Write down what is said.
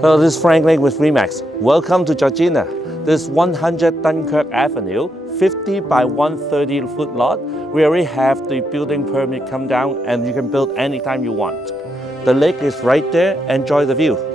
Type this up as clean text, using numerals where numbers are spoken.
Hello, this is Frank Lake with Remax. Welcome to Georgina. This 100 Dunkirk Avenue, 50 by 130 foot lot. We already have the building permit come down and you can build anytime you want. The lake is right there. Enjoy the view.